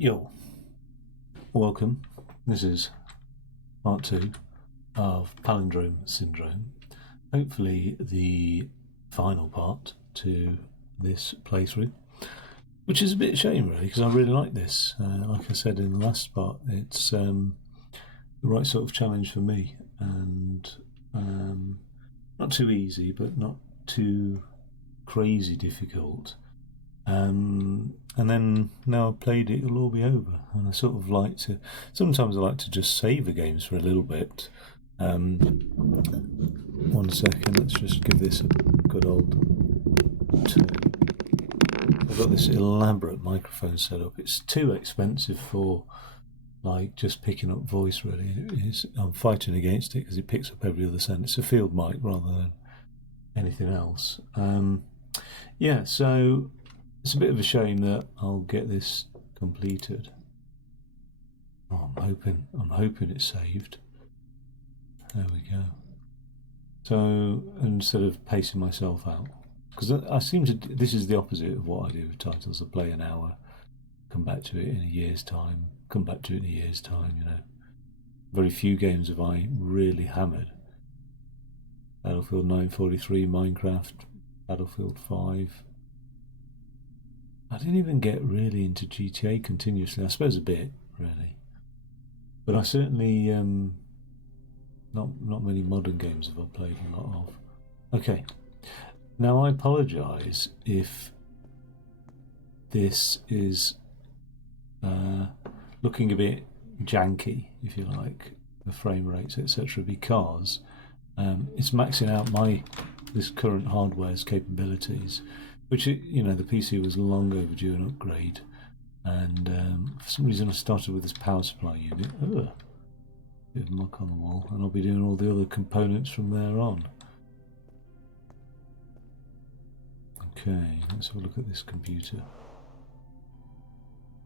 Yo, welcome. This is part 2 of Palindrome Syndrome. Hopefully the final part to this playthrough, which is a bit of a shame really, because I really like this. Like I said in the last part, it's the right sort of challenge for me, and not too easy, but not too crazy difficult. And then now I've played it, it'll all be over. And I sort of like to, sometimes I like to just save the games for a little bit. 1 second, let's just give this a good old turn. I've got this elaborate microphone set up. It's too expensive for like just picking up voice really. I'm fighting against it because it picks up every other sound. It's a field mic rather than anything else. Yeah, so it's a bit of a shame that I'll get this completed. Oh, I'm hoping it's saved. There we go. So instead of pacing myself out, because I seem to, this is the opposite of what I do with titles. I play an hour, come back to it in a year's time, come back to it in a year's time, you know. Very few games have I really hammered. Battlefield 943, Minecraft, Battlefield 5. I didn't even get really into GTA continuously. I suppose a bit, really, but I certainly not many modern games have I played a lot of. Okay, now I apologise if this is looking a bit janky, if you like, the frame rates, etc., because it's maxing out this current hardware's capabilities. Which, you know, the PC was long overdue an upgrade, and for some reason I started with this power supply unit. Ugh, bit of muck on the wall, and I'll be doing all the other components from there on. Okay, let's have a look at this computer.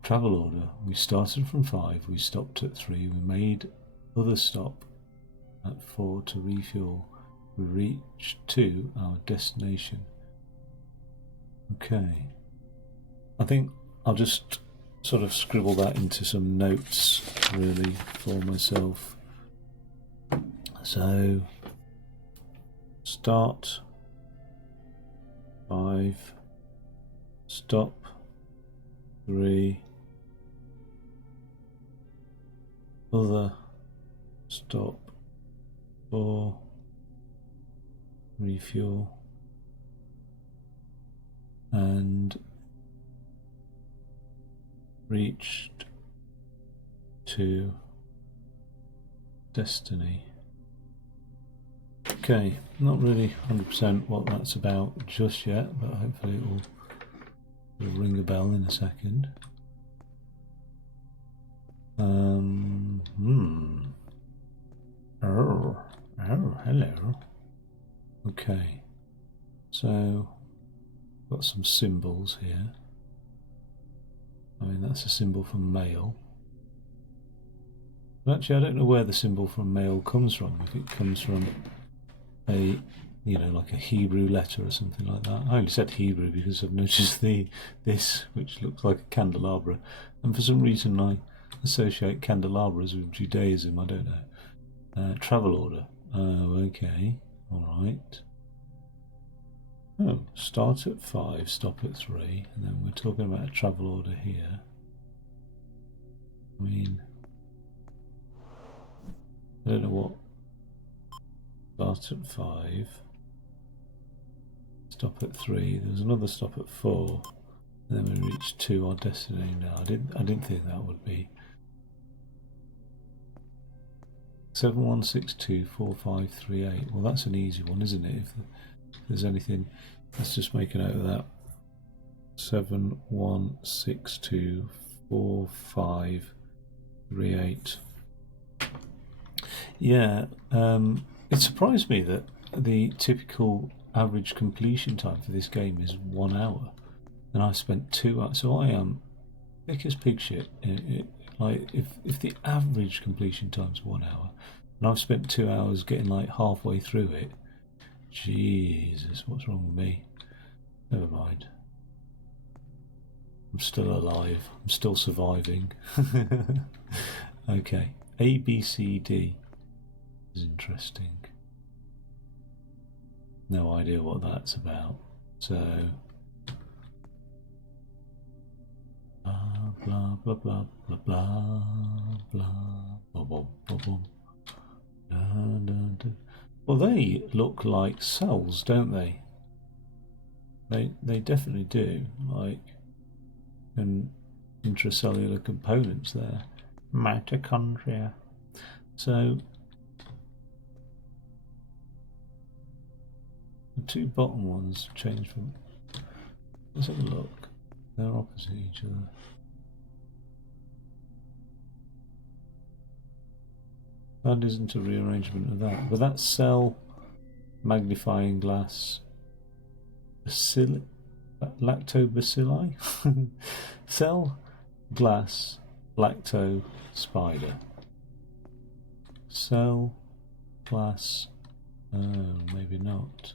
Travel order. We started from 5, we stopped at 3, we made other stop at 4 to refuel. We reached to our destination. Okay, I think I'll just sort of scribble that into some notes really for myself. So start 5, stop 3, other stop 4, refuel, and reached to destiny. Okay, not really 100% what that's about just yet, but hopefully it'll ring a bell in a second. Oh, hello. Okay, so got some symbols here. I mean, that's a symbol for male. But actually, I don't know where the symbol from male comes from. If it comes from a, you know, like a Hebrew letter or something like that. I only said Hebrew because I've noticed this, which looks like a candelabra, and for some reason I associate candelabras with Judaism. I don't know. Travel order. Oh, okay. All right. Oh, start at 5, stop at 3, and then we're talking about a travel order here. I mean, I don't know what. Start at 5, stop at 3. There's another stop at 4, and then we reach to our destination. Now, I didn't think that would be 71624538. Well, that's an easy one, isn't it? If there's anything, let's just make a note of that. 71624538. Yeah, it surprised me that the typical average completion time for this game is 1 hour, and I spent 2 hours. So I am thick as pig shit. Like if the average completion time's 1 hour, and I've spent 2 hours getting like halfway through it, Jesus, what's wrong with me? Never mind. I'm still alive. I'm still surviving. Okay, A, B, C, D is interesting. No idea what that's about. So, blah, blah, blah, blah, blah, blah, blah, blah, blah, blah. Well, they look like cells, don't they? They definitely do, like, and intracellular components there. Mitochondria. So the two bottom ones change from. Let's have a look. They're opposite each other. That isn't a rearrangement of that, but that's cell, magnifying glass, lactobacilli, cell, glass, lacto, spider. Cell, glass, oh, maybe not.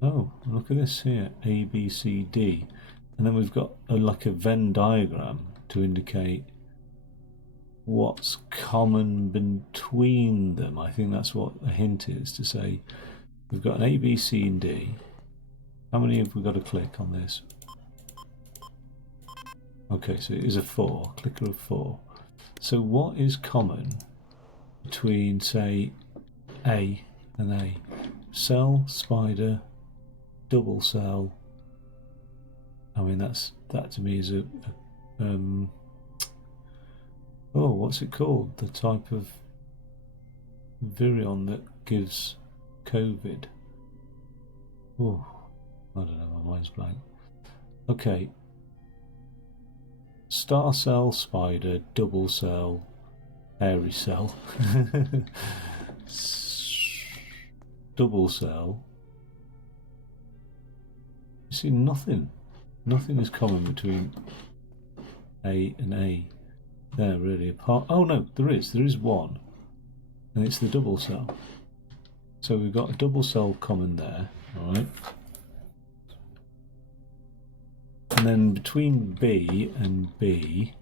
Oh, look at this here, A, B, C, D. And then we've got like a Venn diagram to indicate what's common between them. I think that's what a hint is, to say we've got an A, B, C, and D. How many have we got to click on this? Okay, so it is a 4, clicker of 4. So what is common between, say, A and A? Cell, spider, double cell. I mean, that to me is a oh, what's it called? The type of virion that gives COVID. Oh, I don't know, my mind's blank. Okay. Star cell, spider, double cell, hairy cell. Double cell. You see, nothing is common between A and A there, really, apart. Oh no, there is one, and it's the double cell. So we've got a double cell common there, all right. And then between B and B,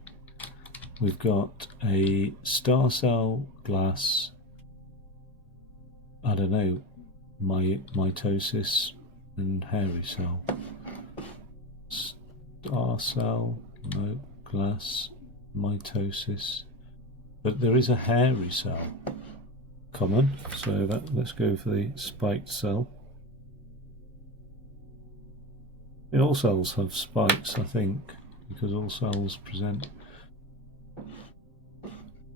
we've got a star cell, glass, I don't know, mitosis, and hairy cell. Star cell, no, glass, mitosis. But there is a hairy cell common, so let's go for the spiked cell. All cells have spikes, I think, because all cells present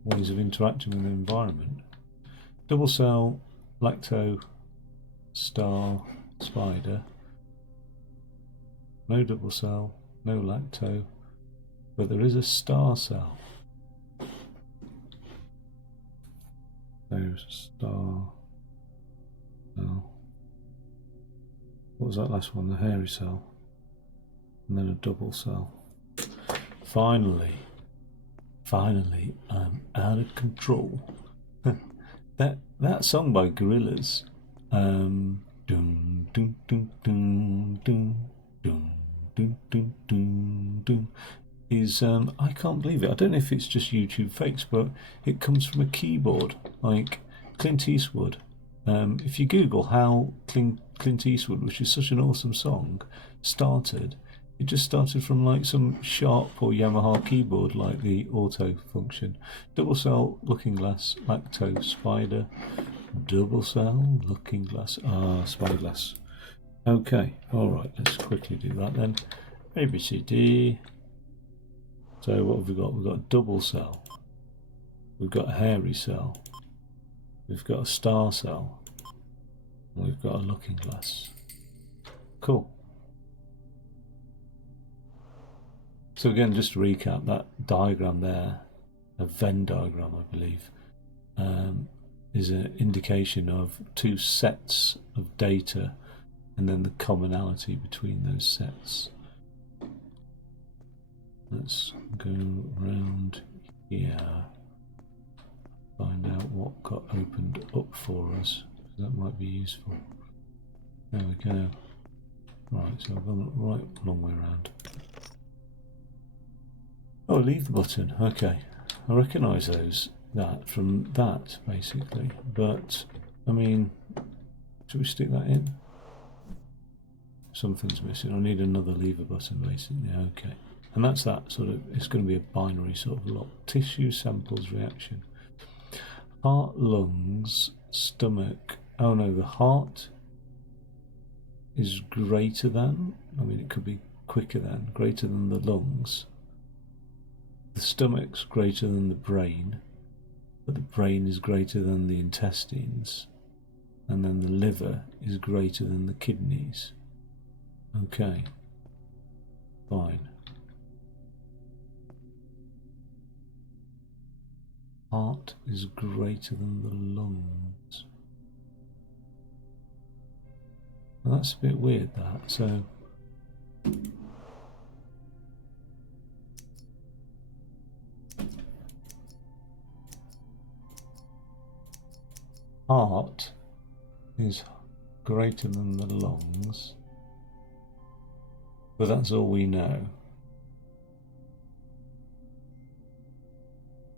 ways of interacting with the environment. Double cell, lacto, star, spider. No double cell, no lacto, but there is a star cell. There's a star cell. What was that last one? The hairy cell. And then a double cell. Finally, I'm out of control. that song by Gorillaz, dun dun dun dun dun dun dun dun dun dun, is I can't believe it. I don't know if it's just YouTube fakes, but it comes from a keyboard, like Clint Eastwood. If you Google how Clint Eastwood, which is such an awesome song, started. It just started from like some Sharp or Yamaha keyboard, like the auto function. Double cell, looking glass, lacto, spider, double cell, looking glass, spyglass. Okay, alright, let's quickly do that then. A, B, C, D. So what have we got? We've got a double cell. We've got a hairy cell. We've got a star cell. And we've got a looking glass. Cool. So again, just to recap, that diagram there, a Venn diagram, I believe, is an indication of two sets of data and then the commonality between those sets. Let's go around here, find out what got opened up for us. That might be useful. There we go. Right, so I've gone right long way around. Oh, leave the button. Okay, I recognise that from that basically, but I mean, should we stick that in? Something's missing. I need another lever button basically. Okay, and that's that sort of. It's going to be a binary sort of lock. Tissue samples reaction. Heart, lungs, stomach. Oh no, the heart is greater than. I mean, it could be quicker than. Greater than the lungs. The stomach's greater than the brain, but the brain is greater than the intestines, and then the liver is greater than the kidneys. Okay, fine. Heart is greater than the lungs. Well, that's a bit weird, that. So heart is greater than the lungs, but that's all we know.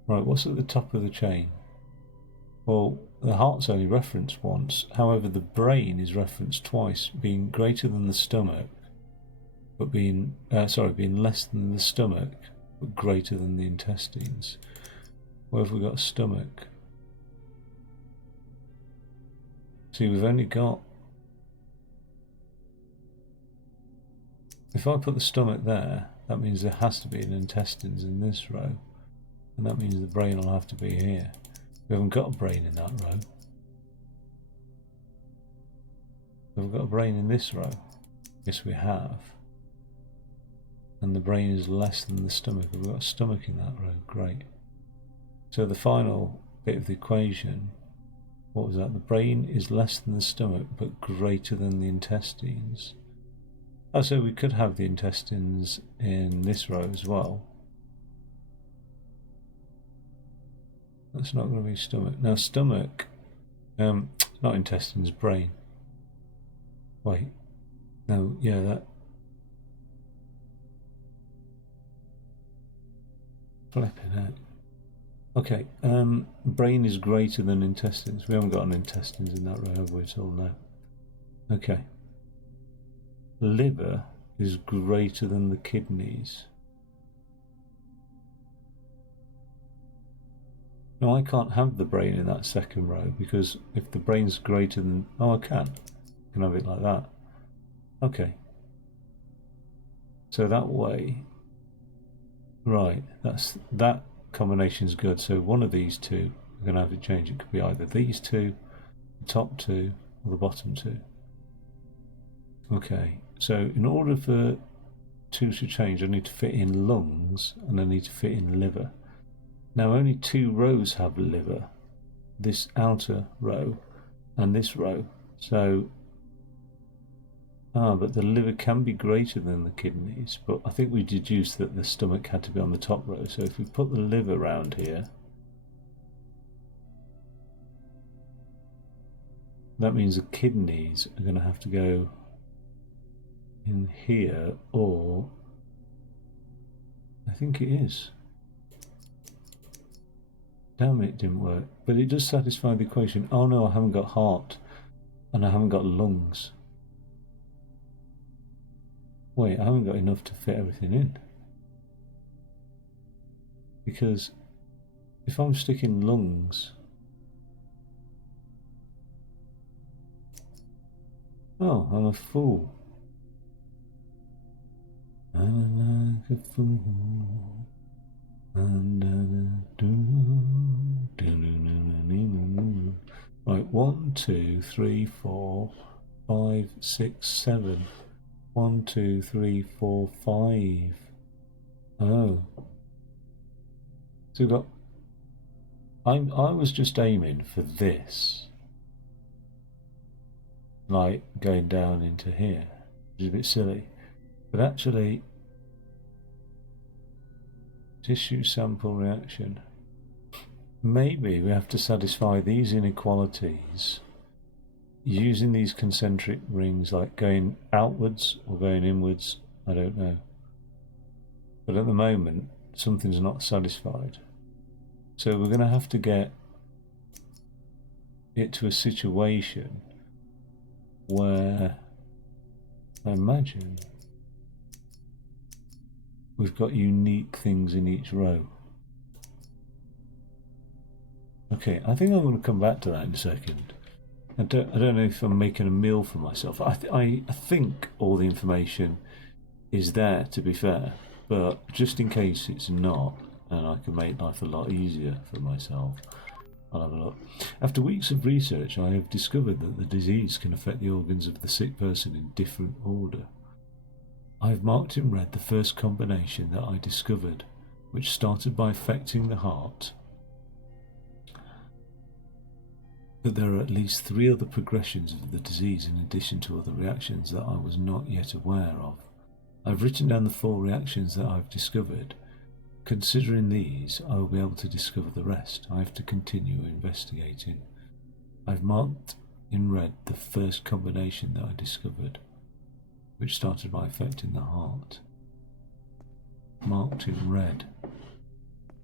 Right, what's at the top of the chain? Well, the heart's only referenced once. However, the brain is referenced twice, being greater than the stomach, but being less than the stomach, but greater than the intestines. Where have we got a stomach? See, we've only got. If I put the stomach there, that means there has to be an intestines in this row, and that means the brain will have to be here. We haven't got a brain in that row. We've got a brain in this row. Yes, we have. And the brain is less than the stomach. We've got a stomach in that row. Great. So the final bit of the equation, what was that? The brain is less than the stomach, but greater than the intestines. Oh, so we could have the intestines in this row as well. That's not going to be stomach. Now stomach, not intestines, brain. Wait, no, yeah, that. Flipping out. Okay, brain is greater than intestines. We haven't got an intestines in that row, have we, at all now? Okay. Liver is greater than the kidneys. No, I can't have the brain in that second row, because if the brain's greater than... Oh, I can. I can have it like that. Okay. So that way... Right, that combination's good. So one of these two, we're going to have to change. It could be either these two, the top two, or the bottom two. Okay, so in order for two to change, I need to fit in lungs, and I need to fit in liver. Now only two rows have liver, this outer row and this row, so but the liver can be greater than the kidneys, but I think we deduced that the stomach had to be on the top row. So if we put the liver around here, that means the kidneys are going to have to go in here, or I think it is. Damn it, didn't work. But it does satisfy the equation. Oh no, I haven't got heart, and I haven't got lungs. Wait, I haven't got enough to fit everything in. Because if I'm sticking lungs... Oh, I'm a fool. I'm like a fool. Right, 1, 2, 3, 4, 5, 6, 7. 1, 2, 3, 4, 5. Oh. So we've got... I was just aiming for this. Like going down into here. Which is a bit silly. But actually... Tissue sample reaction. Maybe we have to satisfy these inequalities using these concentric rings, like going outwards or going inwards, I don't know. But at the moment, something's not satisfied. So we're going to have to get it to a situation where I imagine we've got unique things in each row. Okay, I think I'm going to come back to that in a second. I don't know if I'm making a meal for myself. I think all the information is there, to be fair, but just in case it's not, and I can make life a lot easier for myself, I'll have a look. After weeks of research, I have discovered that the disease can affect the organs of the sick person in different order. I have marked in red the first combination that I discovered, which started by affecting the heart. But there are at least 3 other progressions of the disease in addition to other reactions that I was not yet aware of. I've written down the 4 reactions that I've discovered. Considering these, I will be able to discover the rest. I have to continue investigating. I've marked in red the first combination that I discovered, which started by affecting the heart. Marked in red.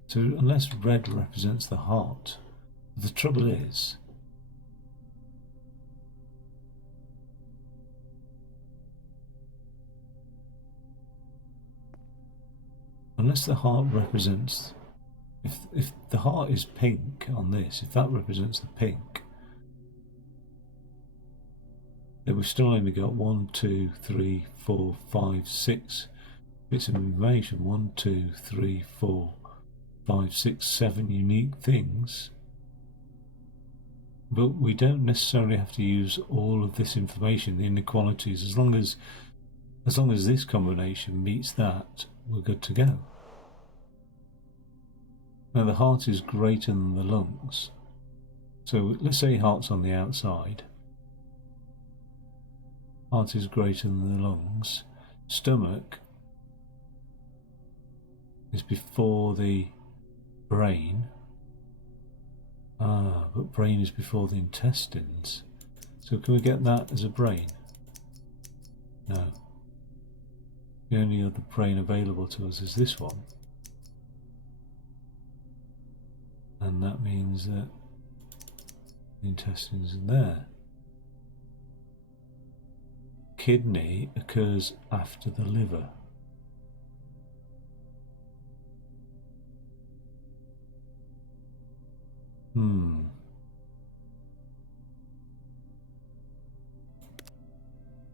So unless red represents the heart, the trouble is, unless the heart represents, if the heart is pink on this, if that represents the pink, then we've still only got 1, 2, 3, 4, 5, 6 bits of information. 1, 2, 3, 4, 5, 6, 7 unique things. But we don't necessarily have to use all of this information, the inequalities, as long as this combination meets that, we're good to go. Now the heart is greater than the lungs. So let's say heart's on the outside. Heart is greater than the lungs. Stomach is before the brain. But brain is before the intestines. So can we get that as a brain? No. The only other brain available to us is this one. And that means that the intestines are there. Kidney occurs after the liver.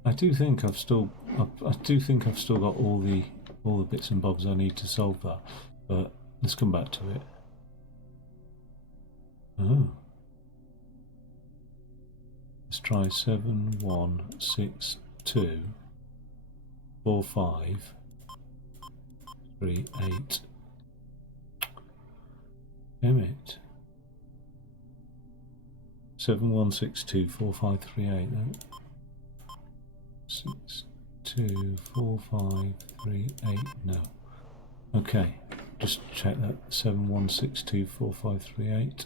I do think I've still got all the bits and bobs I need to solve that, but let's come back to it. Oh. Let's try 7, 1, 6, 2, 4, 5, 3, 8. Damn it. 7, 1, 6, 2, 4, 5, 3, 8. No. 6, 2, 4, 5, 3, 8. No. Okay. Just check that. 7, 1, 6, 2, 4, 5, 3, 8.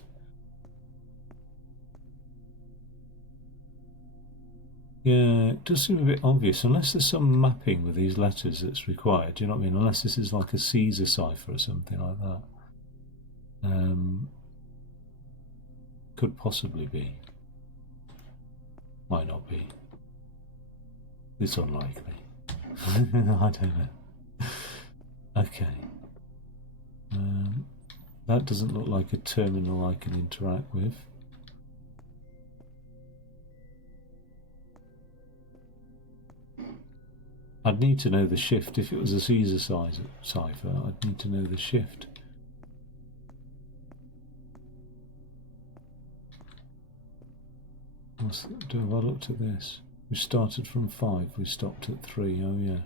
Yeah, it does seem a bit obvious, unless there's some mapping with these letters that's required, do you know what I mean? Unless this is like a Caesar cipher or something like that. Could possibly be. Might not be. It's unlikely. I don't know. Okay. That doesn't look like a terminal I can interact with. I'd need to know the shift. If it was a Caesar cipher, I'd need to know the shift. Have I looked at this? We started from 5, we stopped at 3. Oh yeah.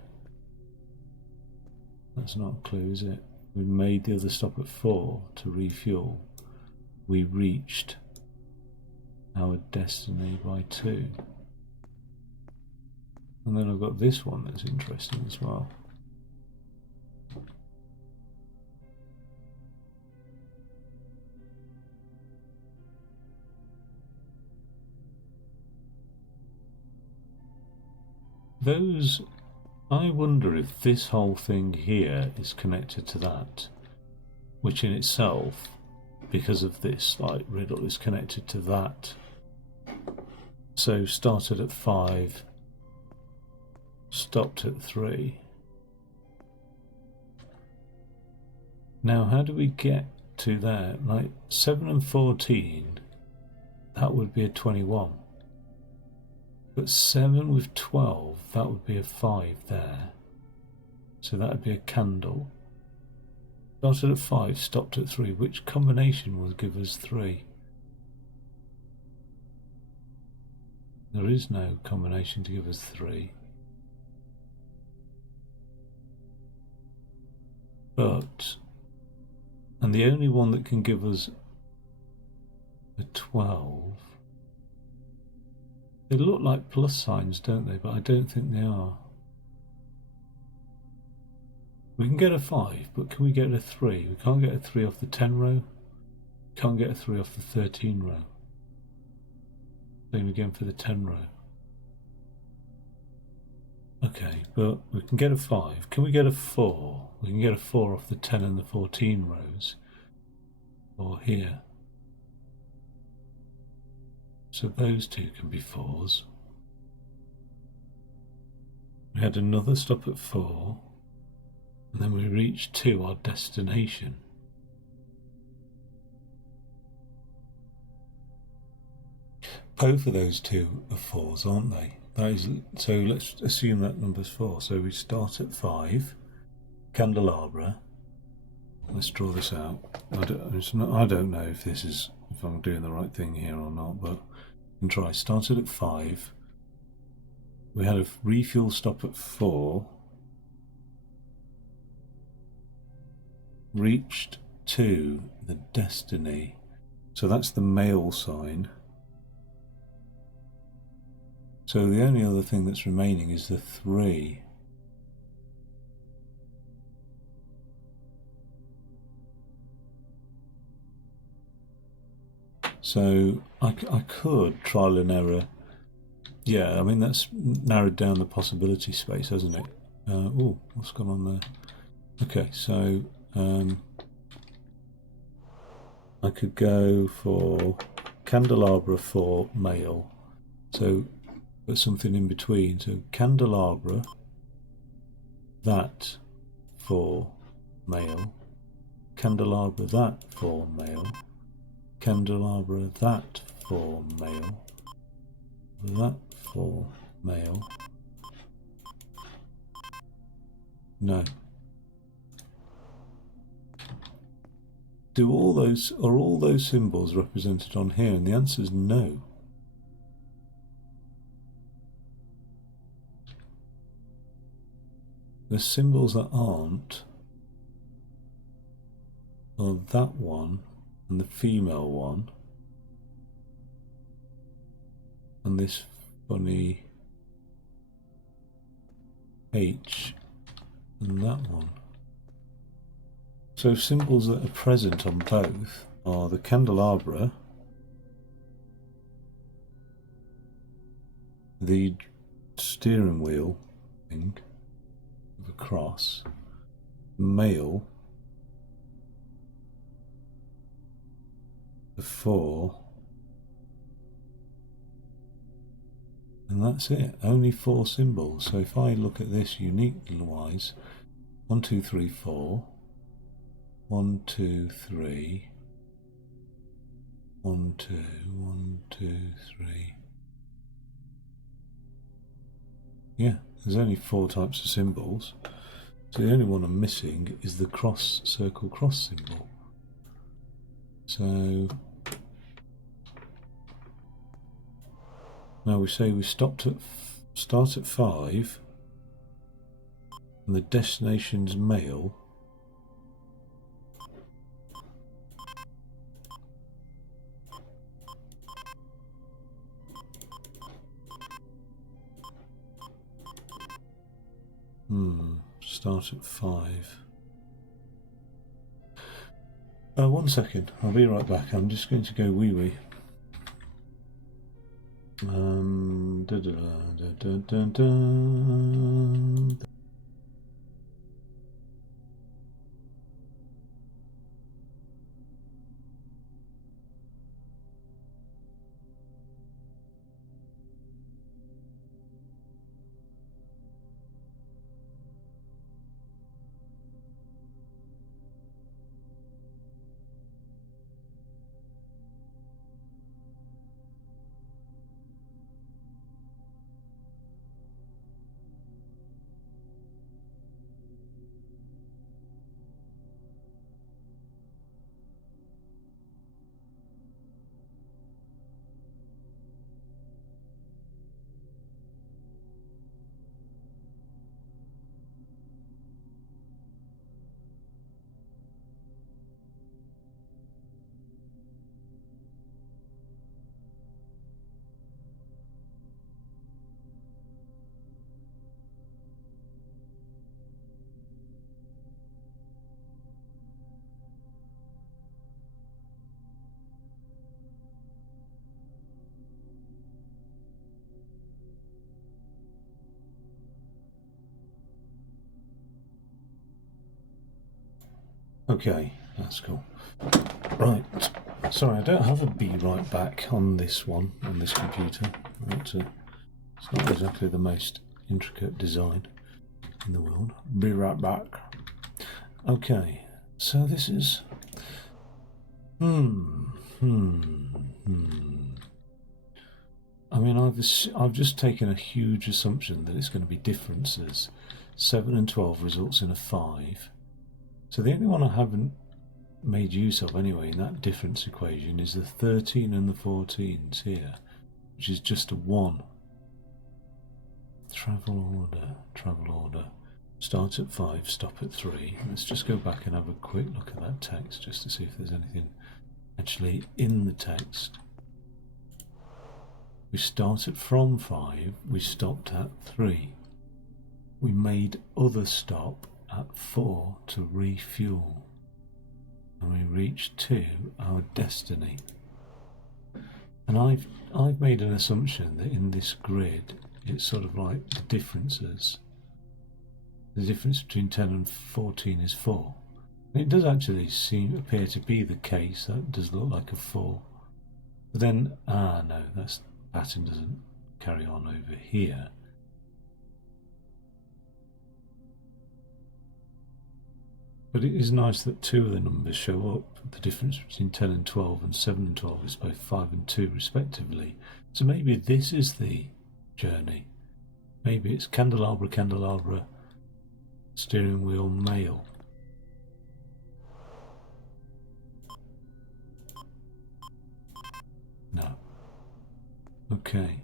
That's not a clue, is it? We made the other stop at 4 to refuel. We reached our destiny by 2. And then I've got this one that's interesting as well. those, I wonder if this whole thing here is connected to that, which in itself, because of this like riddle, is connected to that. So started at 5, stopped at 3. Now how do we get to there? Like 7 and 14, that would be a 21. But 7 with 12, that would be a 5 there. So that would be a candle. Started at 5, stopped at 3. Which combination will give us 3? There is no combination to give us 3. But, and the only one that can give us a 12, they look like plus signs, don't they? But I don't think they are. We can get a 5, but can we get a 3? We can't get a 3 off the 10 row. Can't get a 3 off the 13 row. Same again for the 10 row. Okay, but we can get a 5. Can we get a 4? We can get a 4 off the 10 and the 14 rows. Or here. So those two can be 4s. We had another stop at 4. And then we reached 2, our destination. Both of those two are 4s, aren't they? That is, so let's assume that number's 4. So we start at 5, candelabra. Let's draw this out. I don't know if I'm doing the right thing here or not, but I can try. Started at 5. We had a refuel stop at 4. Reached 2, the destiny. So that's the male sign. So the only other thing that's remaining is the 3. So I could trial and error. Yeah, I mean that's narrowed down the possibility space, hasn't it? Oh, what's gone on there? Okay, so I could go for candelabra for male. So put something in between. So candelabra, that for male. Candelabra, that for male. Candelabra, that for male. That for male. No. Are all those symbols represented on here? And the answer is no. The symbols that aren't are that one and the female one and this funny H and that one. So symbols that are present on both are the candelabra, the steering wheel thing, the cross, male, the 4, and that's it. Only 4 symbols. So if I look at this uniquely wise, 1, 2, 3, 4. 1, 2, 3. 1, 2, 1, 2, 3. Yeah, there's only 4 types of symbols. So the only one I'm missing is the cross, circle cross symbol. So now we say we start at 5 and the destination's male. Start at 5. 1 second, I'll be right back. I'm just going to go wee-wee. Okay, that's cool. Right, sorry, I don't have a be right back on this one, on this computer. It's not exactly the most intricate design in the world. Be right back. Okay, so this is... I mean, I've just taken a huge assumption that it's going to be differences. 7 and 12 results in a 5. So the only one I haven't made use of anyway in that difference equation is the 13 and the 14s here, which is just a 1. Travel order. Start at 5, stop at 3. Let's just go back and have a quick look at that text just to see if there's anything actually in the text. We started from 5, we stopped at 3. We made other stop at 4 to refuel. And we reached to our destiny. And I've made an assumption that in this grid it's sort of like the differences. The difference between 10 and 14 is 4. And it does actually appear to be the case. That does look like a 4. But then, no, that pattern doesn't carry on over here. But it is nice that 2 of the numbers show up. The difference between 10 and 12 and 7 and 12 is both 5 and 2 respectively. So maybe this is the journey. Maybe it's candelabra, candelabra, steering wheel, male. No. Okay.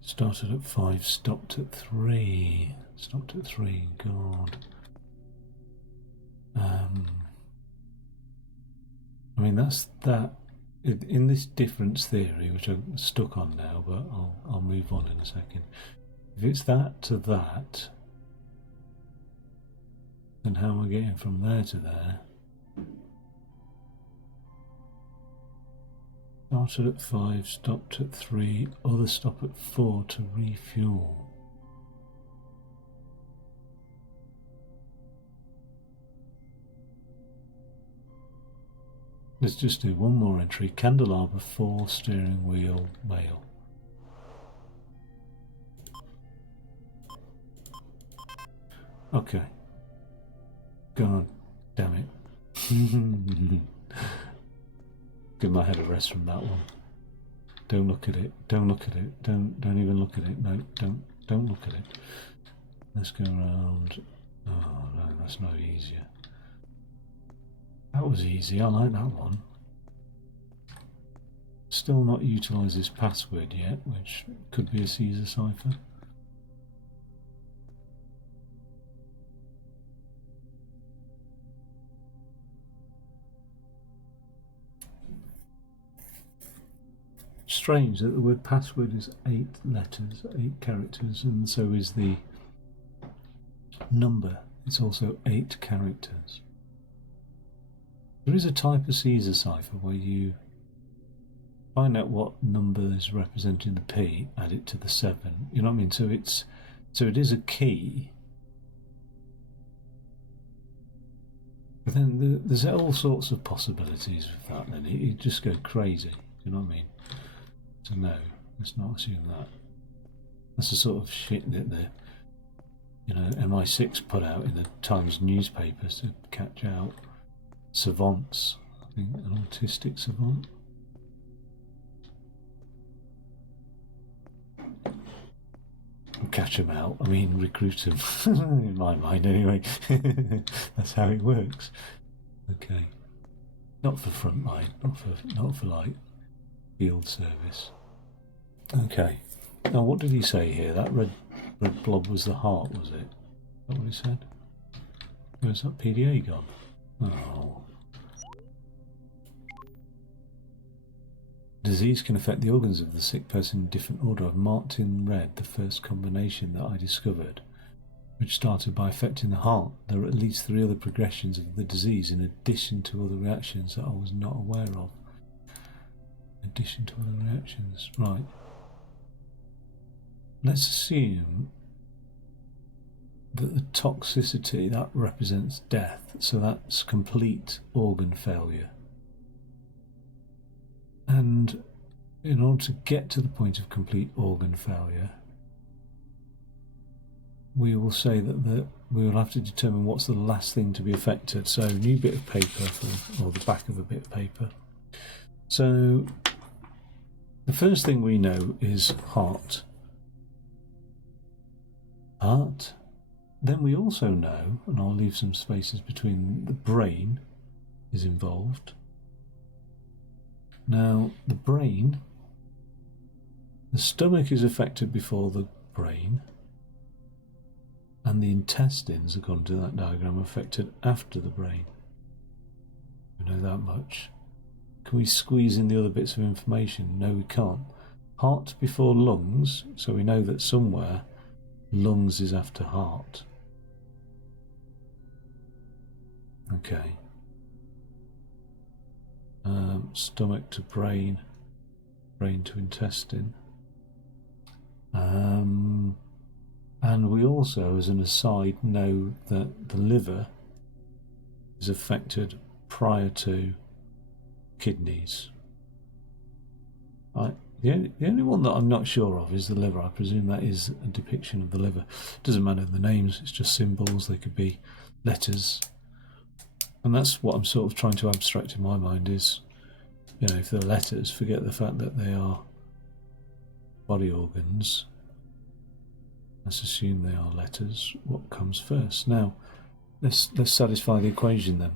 Started at 5, stopped at 3. Stopped at 3, God. I mean, that's that. In this difference theory, which I'm stuck on now, but I'll move on in a second. If it's that to that, then how am I getting from there to there? Started at 5, stopped at 3, other stop at 4 to refuel. Let's just do one more entry. Candelabra 4, steering wheel, male. Okay. God damn it. Give my head a rest from that one. Don't look at it. Don't look at it. Don't even look at it. No, don't look at it. Let's go around. Oh no, that's no easier. That was easy. I like that one. Still not utilised this password yet, which could be a Caesar cipher. strange that the word password is 8 letters, 8 characters, and so is the number. It's also 8 characters. There is a type of Caesar cipher where you find out what number is representing the P, add it to the 7. You know what I mean? So it is a key. But then there's all sorts of possibilities with that, and you just go crazy. You know what I mean? So no, let's not assume that. That's the sort of shit that the MI6 put out in the Times newspapers to catch out savants. I think an autistic savant. Catch them out. I mean, recruit them. In my mind, anyway. That's how it works. Okay. Not for frontline. Not for like field service. Okay. Now, what did he say here? That red blob was the heart, was it? Is that what he said? Where's that PDA gone? Oh. Disease can affect the organs of the sick person in different order. I've marked in red the first combination that I discovered, which started by affecting the heart. There are at least 3 other progressions of the disease in addition to other reactions that I was not aware of. In addition to other reactions. Right. Let's assume that the toxicity, that represents death, so that's complete organ failure. And in order to get to the point of complete organ failure, we will say that we will have to determine what's the last thing to be affected. So, new bit of paper, or the back of a bit of paper. So, the first thing we know is heart. Heart. Then we also know, and I'll leave some spaces between, the brain is involved. Now, the brain, the stomach is affected before the brain, and the intestines, according to that diagram, are affected after the brain. We know that much. Can we squeeze in the other bits of information? No, we can't. Heart before lungs, so we know that somewhere lungs is after heart. Okay. Stomach to brain, brain to intestine. And we also, as an aside, know that the liver is affected prior to kidneys. The only one that I'm not sure of is the liver. I presume that is a depiction of the liver. Doesn't matter the names, it's just symbols. They could be letters. And that's what I'm sort of trying to abstract in my mind is, if they're letters, forget the fact that they are body organs. Let's assume they are letters. What comes first? Now, let's satisfy the equation then.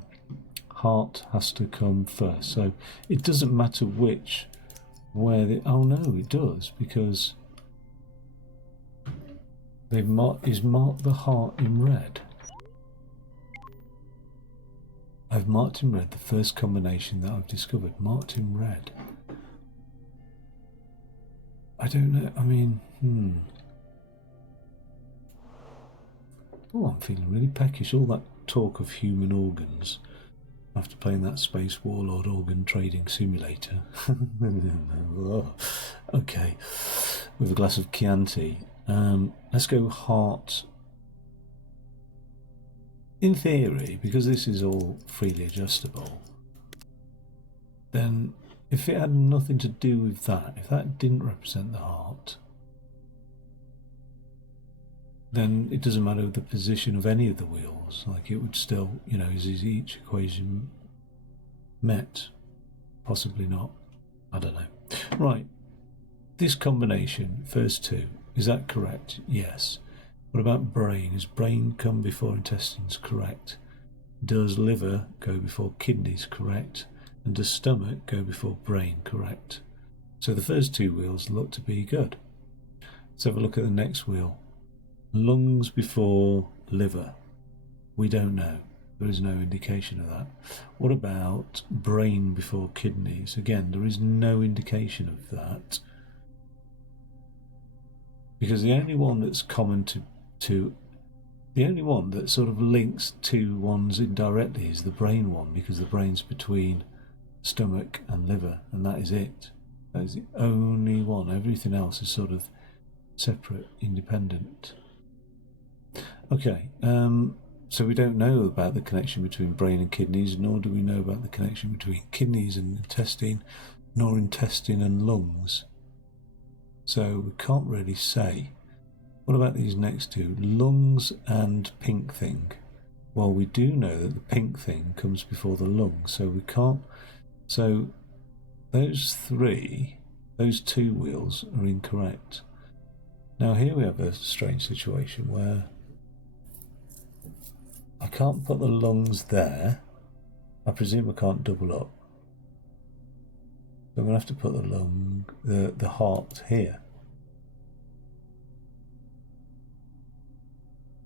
Heart has to come first. So it doesn't matter oh no, it does, because he's marked the heart in red. I've marked in red the first combination that I've discovered. Marked in red. I don't know. I mean, Oh, I'm feeling really peckish. All that talk of human organs after playing that Space Warlord organ trading simulator. Okay. With a glass of Chianti. Let's go heart. In theory, because this is all freely adjustable, then if it had nothing to do with that, if that didn't represent the heart, then it doesn't matter the position of any of the wheels. Like, it would still, is each equation met? Possibly not. I don't know. Right. This combination, first two, is that correct? Yes. What about brain? Is brain come before intestines? Correct. Does liver go before kidneys? Correct. And does stomach go before brain? Correct. So the first two wheels look to be good. Let's have a look at the next wheel. Lungs before liver. We don't know. There is no indication of that. What about brain before kidneys? Again, there is no indication of that. Because the only one that's common to the only one that sort of links to ones indirectly is the brain one, because the brain's between stomach and liver, and that is it. That is the only one. Everything else is sort of separate, independent. Okay, so we don't know about the connection between brain and kidneys, nor do we know about the connection between kidneys and intestine, nor intestine and lungs. So we can't really say. What about these next two? Lungs and pink thing. Well, we do know that the pink thing comes before the lung, so we can't. So those two wheels are incorrect. Now here we have a strange situation where I can't put the lungs there. I presume I can't double up. So I'm going to have to put the heart here.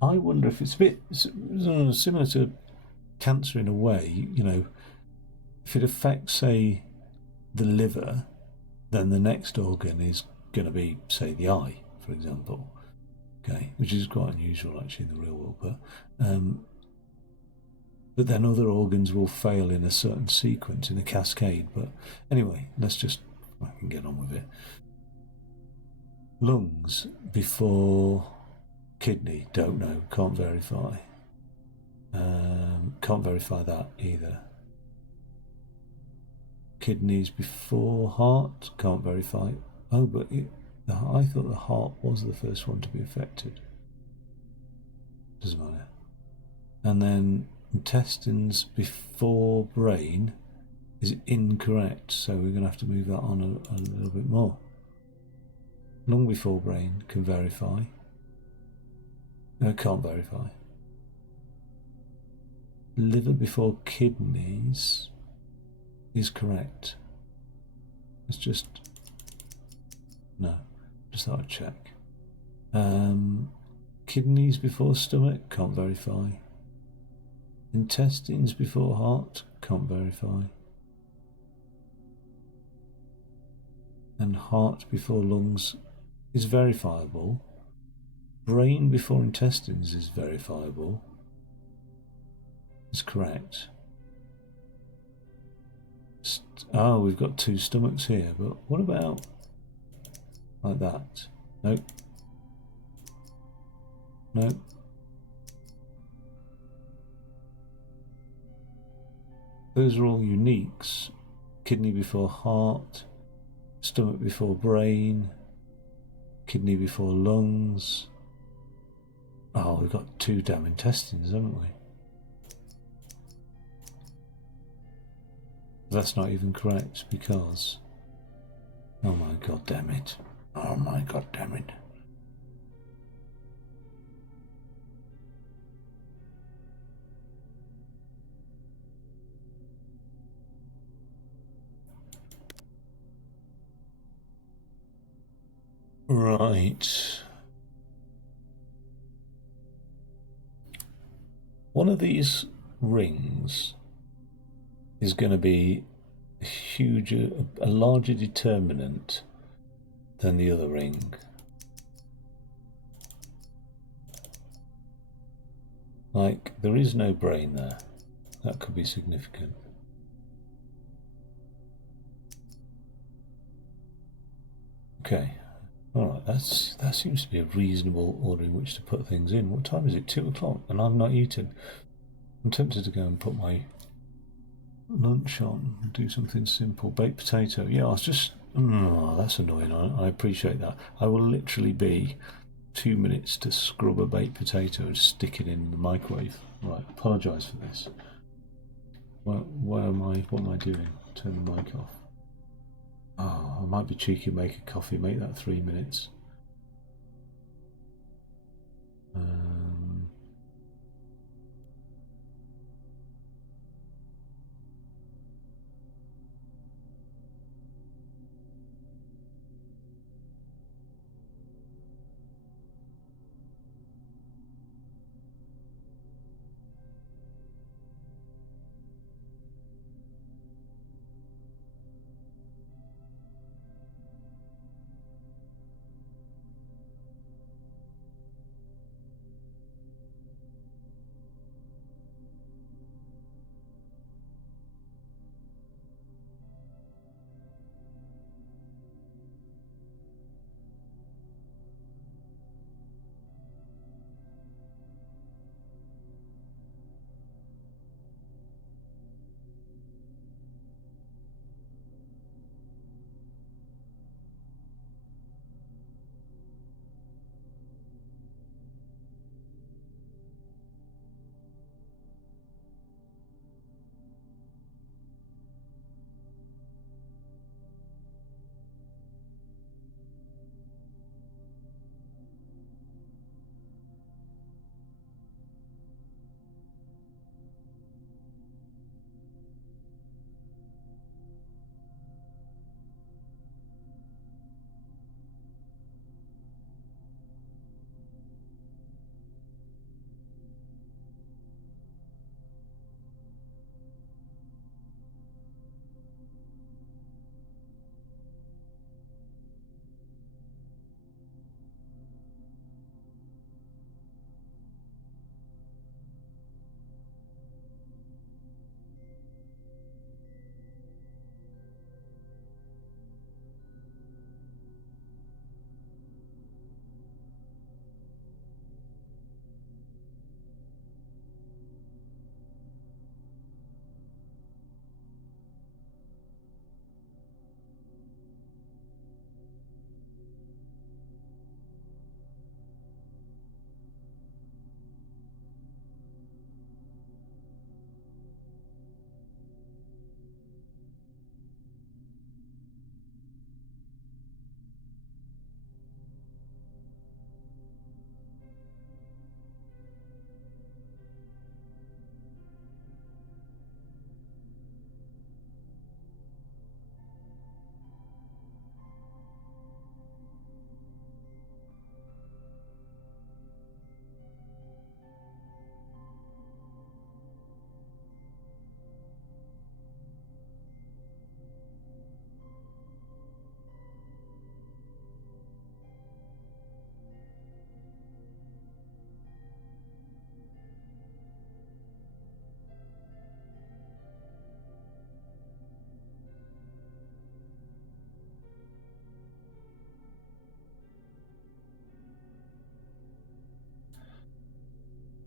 I wonder if it's a bit similar to cancer in a way, you know, if it affects, say, the liver, then the next organ is going to be, say, the eye, for example, okay, which is quite unusual actually in the real world, but then other organs will fail in a certain sequence, in a cascade. But anyway, let's just, I can get on with it. Lungs before kidney, don't know, can't verify. Can't verify that either. Kidneys before heart, can't verify. Oh, but I thought the heart was the first one to be affected. Doesn't matter. And then intestines before brain is incorrect, so we're going to have to move that on a little bit more. Lung before brain can verify. No, can't verify. Liver before kidneys is correct. It's just thought I'd check. Kidneys before stomach, can't verify. Intestines before heart, can't verify. And heart before lungs is verifiable. Brain before intestines is verifiable. Is correct. We've got two stomachs here, but what about like that? Nope. Nope. Those are all uniques. Kidney before heart, stomach before brain, kidney before lungs. Oh, we've got two damn intestines, haven't we? That's not even correct because... Oh my god damn it. Oh my god damn it. Right. One of these rings is going to be a larger determinant than the other ring. Like, there is no brain there. That could be significant. Okay. Alright, that seems to be a reasonable order in which to put things in. What time is it? 2 o'clock, and I've not eaten. I'm tempted to go and put my lunch on and do something simple. Baked potato. Yeah, I was just... that's annoying. I appreciate that. I will literally be 2 minutes to scrub a baked potato and stick it in the microwave. Right, apologise for this. What am I doing? Turn the mic off. Oh, I might be cheeky and make a coffee. Make that 3 minutes.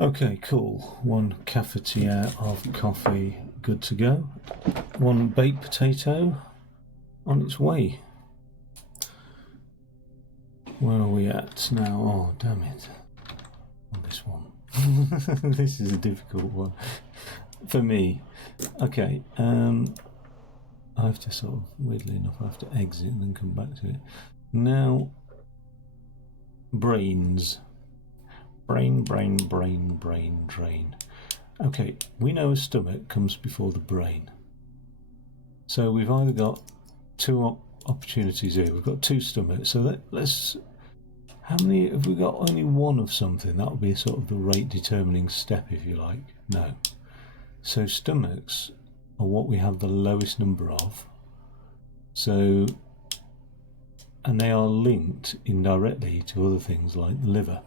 Okay, cool. 1 cafetiere of coffee, good to go. 1 baked potato on its way. Where are we at now? Oh, damn it. On this one. This is a difficult one for me. Okay, I have to sort of, weirdly enough, I have to exit and then come back to it. Now, brains. Brain, drain. Okay, we know a stomach comes before the brain. So we've either got 2 opportunities here. We've got 2 stomachs. So let's... How many... Have we got only 1 of something? That would be sort of the rate determining step, if you like. No. So stomachs are what we have the lowest number of. So... And they are linked indirectly to other things like the liver.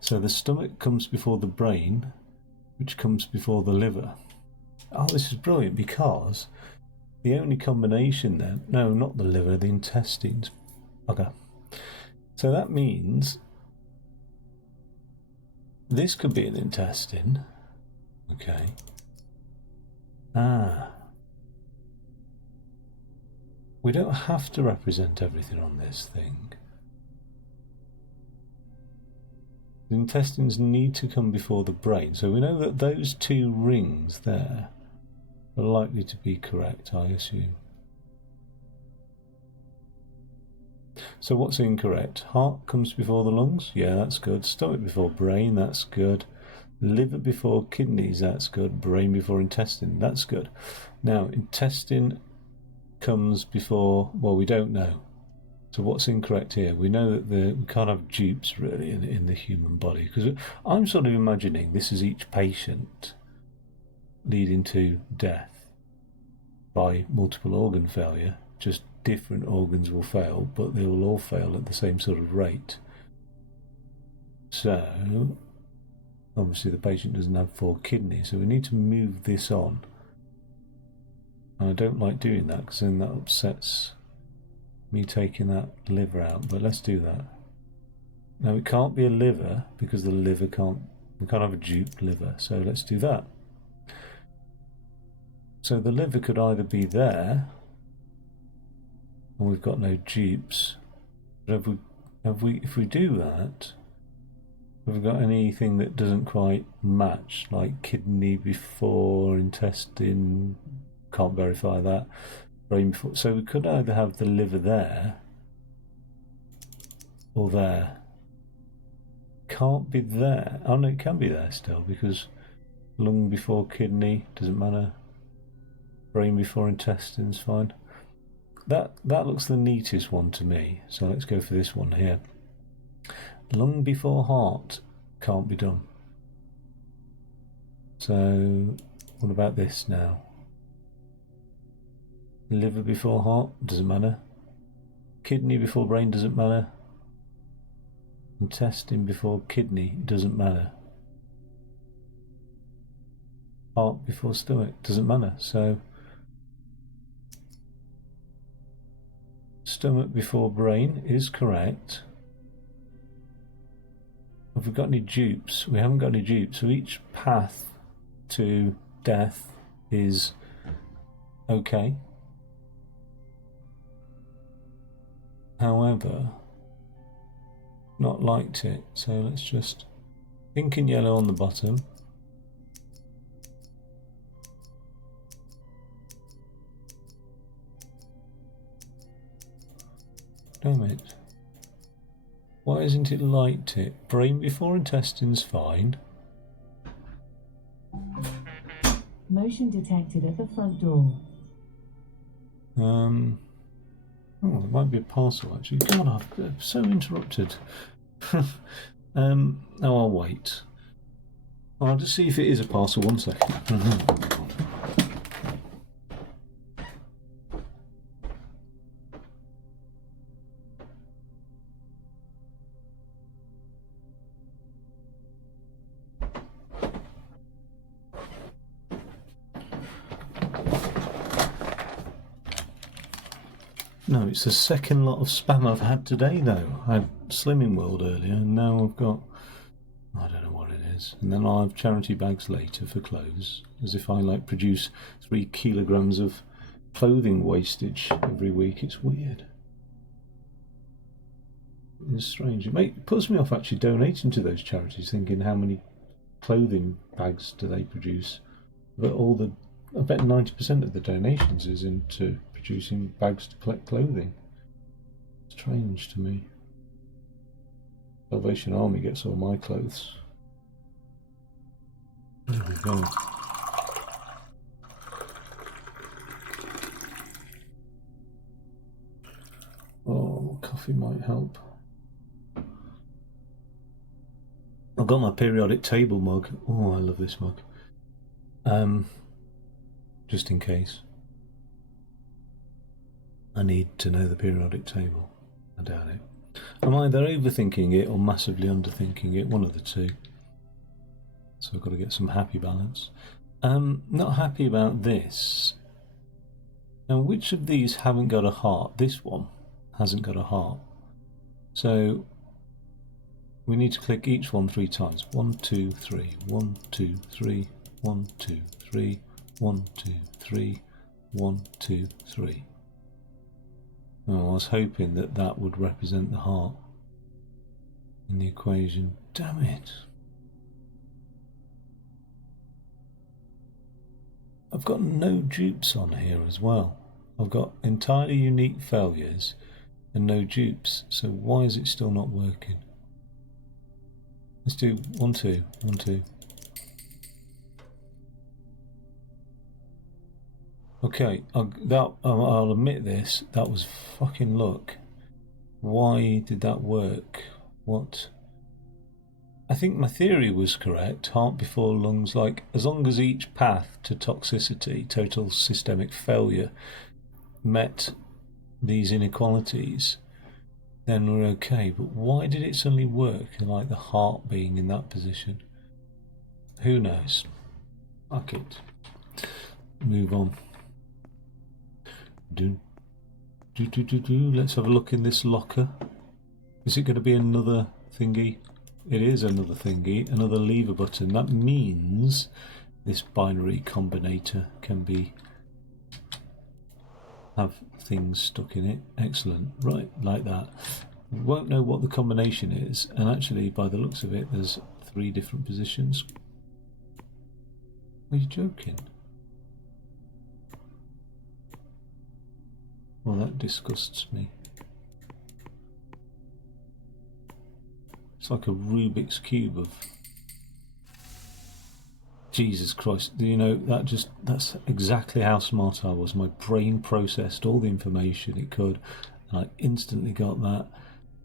So the stomach comes before the brain, which comes before the liver. Oh, this is brilliant, because the only combination then... No, not the liver, the intestines. Okay. So that means this could be an intestine. Okay. Ah. We don't have to represent everything on this thing. The intestines need to come before the brain. So we know that those 2 rings there are likely to be correct, I assume. So what's incorrect? Heart comes before the lungs? Yeah, that's good. Stomach before brain? That's good. Liver before kidneys? That's good. Brain before intestine? That's good. Now, intestine comes before... Well, we don't know. So what's incorrect here? We know that we can't have dupes really in the human body, because I'm sort of imagining this is each patient leading to death by multiple organ failure. Just different organs will fail, but they will all fail at the same sort of rate. So obviously the patient doesn't have 4 kidneys, so we need to move this on. And I don't like doing that, because then that upsets me taking that liver out, but let's do that. Now it can't be a liver, because the liver can't... We can't have a duped liver, so let's do that. So the liver could either be there, and we've got no dupes. But if we do that, have we got anything that doesn't quite match, like kidney before intestine? Can't verify that. Brain before. So we could either have the liver there or there. Can't be there. Oh no, it can be there still, because lung before kidney doesn't matter. Brain before intestine's fine. That looks the neatest one to me, so let's go for this one here. Lung before heart can't be done. So what about this now? Liver before heart doesn't matter. Kidney before brain doesn't matter. Intestine before kidney doesn't matter. Heart before stomach doesn't matter. So stomach before brain is correct. Have we got any dupes? We haven't got any dupes. So each path to death is okay. However, not liked it, so let's just pink and yellow on the bottom. Damn it. Why isn't it liked it? Brain before intestine's fine. Motion detected at the front door. Oh, there might be a parcel actually. God, I'm so interrupted. No, I'll wait. I'll just see if it is a parcel. 1 second. No, it's the second lot of spam I've had today though. I had Slimming World earlier and now I've got I don't know what it is. And then I'll have charity bags later for clothes, as if I like produce 3 kilograms of clothing wastage every week. It's weird. It's strange. It puts me off actually donating to those charities, thinking how many clothing bags do they produce? But I bet 90% of the donations is into producing bags to collect clothing. Strange to me. Salvation Army gets all my clothes. There we go. Oh, coffee might help. I've got my periodic table mug. Oh, I love this mug. Just in case. I need to know the periodic table. I doubt it. I'm either overthinking it or massively underthinking it, one of the two. So I've got to get some happy balance. Not happy about this. Now, which of these haven't got a heart? This one hasn't got a heart. So we need to click each one 3 times. 1, 2, 3. 1, 2, 3. 1, 2, 3. 1, 2, 3. 1, 2, 3. Oh, I was hoping that that would represent the heart in the equation. Damn it. I've got no dupes on here as well. I've got entirely unique failures and no dupes. So why is it still not working? Let's do 1, 2, 1, 2. Okay, I'll admit this. That was fucking luck. Why did that work? What? I think my theory was correct. Heart before lungs. Like, as long as each path to toxicity, total systemic failure, met these inequalities, then we're okay. But why did it suddenly work? Like the heart being in that position. Who knows? Fuck it. Move on. Let's have a look in this locker. Is it going to be another thingy? It is another thingy, another lever button. That means this binary combinator can have things stuck in it. Excellent. Right, like that. We won't know what the combination is, and actually by the looks of it there's 3 different positions. Are you joking? Well, that disgusts me. It's like a Rubik's Cube of... Jesus Christ. You know, that's exactly how smart I was. My brain processed all the information it could, and I instantly got that.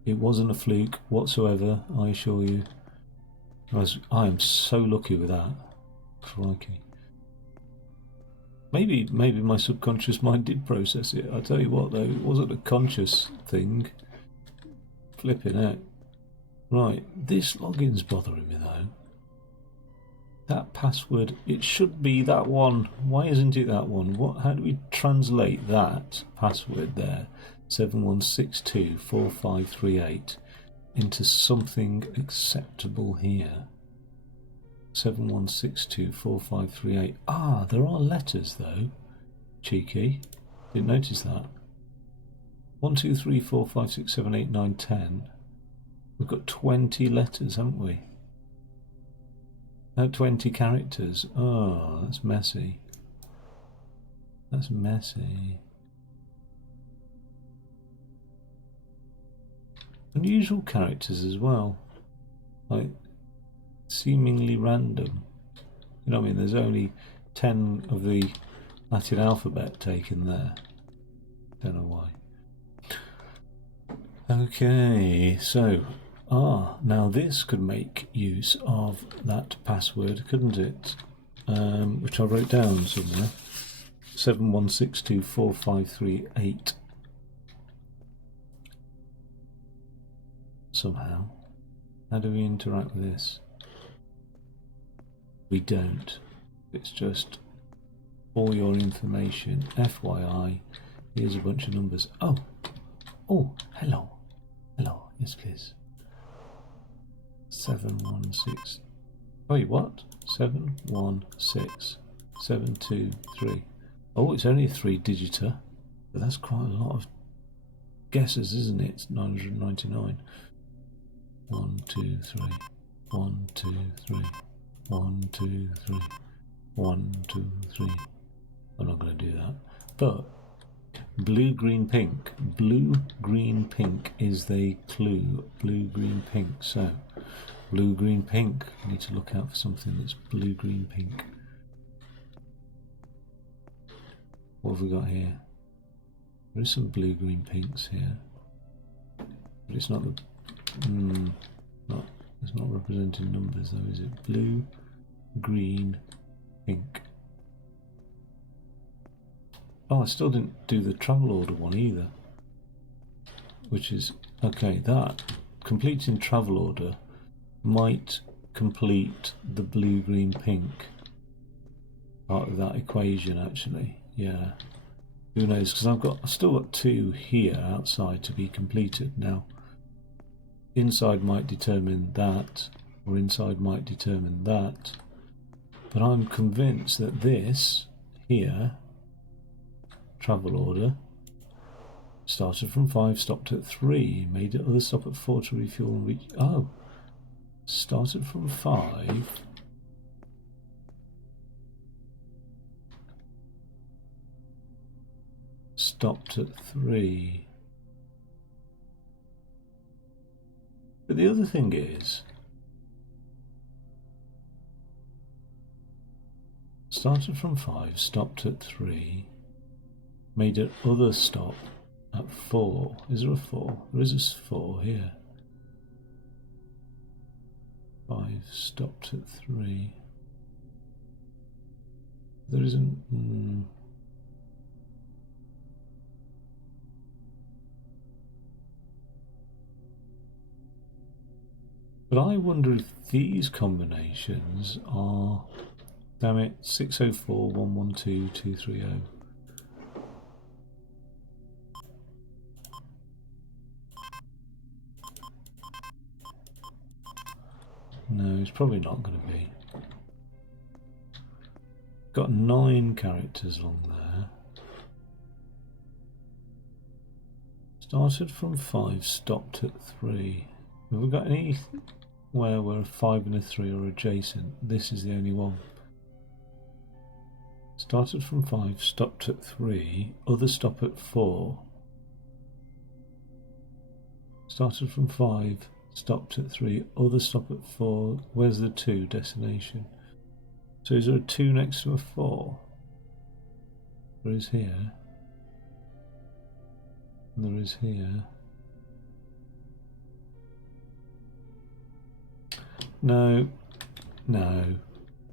It wasn't a fluke whatsoever, I assure you. I am so lucky with that. Crikey. Maybe my subconscious mind did process it. I tell you what though, it wasn't a conscious thing. Flipping out. Right, this login's bothering me though. That password, it should be that one. Why isn't it that one? How do we translate that password there, 71624538, into something acceptable here? 71624538. Ah, there are letters though. Cheeky. Didn't notice that. 1, 2, 3, 4, 5, 6, 7, 8, 9, 10. We've got 20 letters, haven't we? 20 characters. Oh, that's messy. That's messy. Unusual characters as well. Like, seemingly random. You know what I mean? There's only 10 of the Latin alphabet taken there. Don't know why. Okay, so now this could make use of that password, couldn't it? Which I wrote down somewhere. 71624538. Somehow. How do we interact with this? We don't. It's just all your information. FYI, here's a bunch of numbers. Oh, hello. Hello, yes please. 716. Wait, what? 716 723. Oh, it's only a 3-digiter, but that's quite a lot of guesses, isn't it? It's 999. 1 2 3 1 2 3 1 2 3 1 2 3. I'm not going to do that. But blue, green, pink. Blue, green, pink is the clue. Blue, green, pink. So, blue, green, pink. You need to look out for something that's blue, green, pink. What have we got here? There is some blue, green, pinks here. But it's not the... it's not representing numbers though, is it? Blue, green, pink. Oh, I still didn't do the travel order one either. Which is, okay, that completing travel order might complete the blue, green, pink part of that equation actually. Yeah. Who knows? Because I've still got 2 here outside to be completed now. Inside might determine that, or inside might determine that. But I'm convinced that this here, travel order, started from 5, stopped at 3, made another stop at 4 to refuel and reach. Oh, started from 5. Stopped at 3. But the other thing is, started from 5, stopped at 3, made another stop at 4. Is there a 4? There is a 4 here. 5, stopped at 3. There isn't... But I wonder if these combinations are, damn it, 604, 112, 230. No, it's probably not going to be. Got 9 characters along there. Started from 5, stopped at 3. Have we got any where a 5 and a 3 are adjacent? This is the only one. Started from 5, stopped at 3, other stop at 4. Started from 5, stopped at 3, other stop at 4. Where's the 2 destination? So is there a 2 next to a 4? There is here. And there is here. No,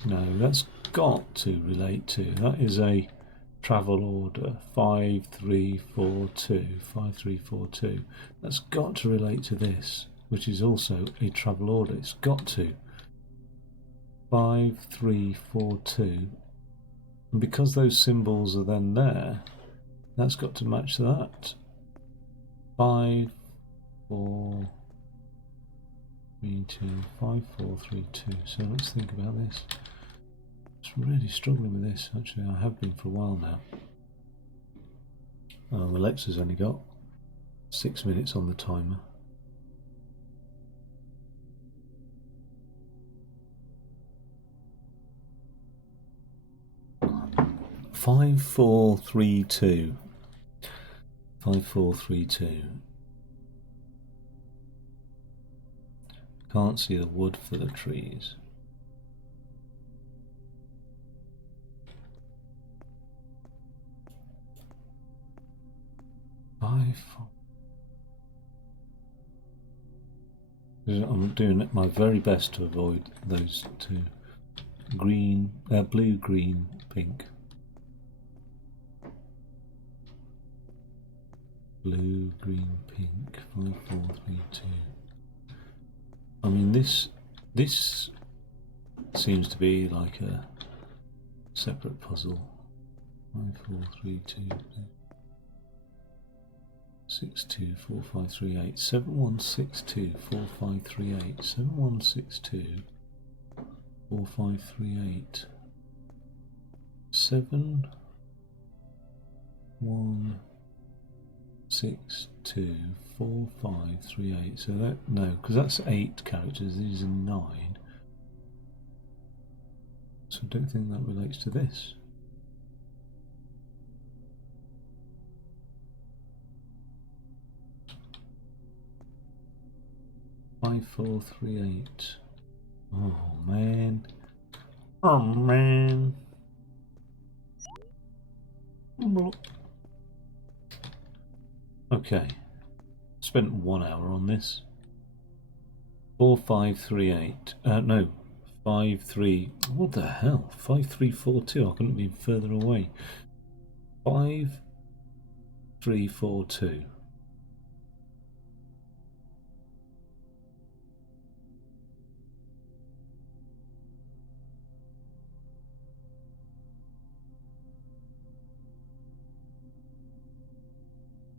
that's got to relate to. That is a travel order 5342. 5342. That's got to relate to this, which is also a travel order. It's got to. 5342. And because those symbols are then there, that's got to match that. 5 4 3 2 5 4 3 2. So let's think about this. I'm really struggling with this. Actually, I have been for a while now. Alexa's only got 6 minutes on the timer. Five, 4, 3, 2. 5 4 3 2. Can't see the wood for the trees. I'm doing my very best to avoid those 2. Green, blue, green, pink. Blue, green, pink. 5 4 3 2. I mean, this seems to be like a separate puzzle. 5 4 3 2. 61624538 71624538 71624538 71624538. So that, no, because that's 8 characters, these are 9. So I don't think that relates to this. Five, 4, 3, 8. Oh man. Oh man. Okay. Spent 1 hour on this. 4, 5, 3, 8. No. 5, 3. What the hell? 5, 3, 4, 2. I couldn't be further away. 5, 3, 4, 2.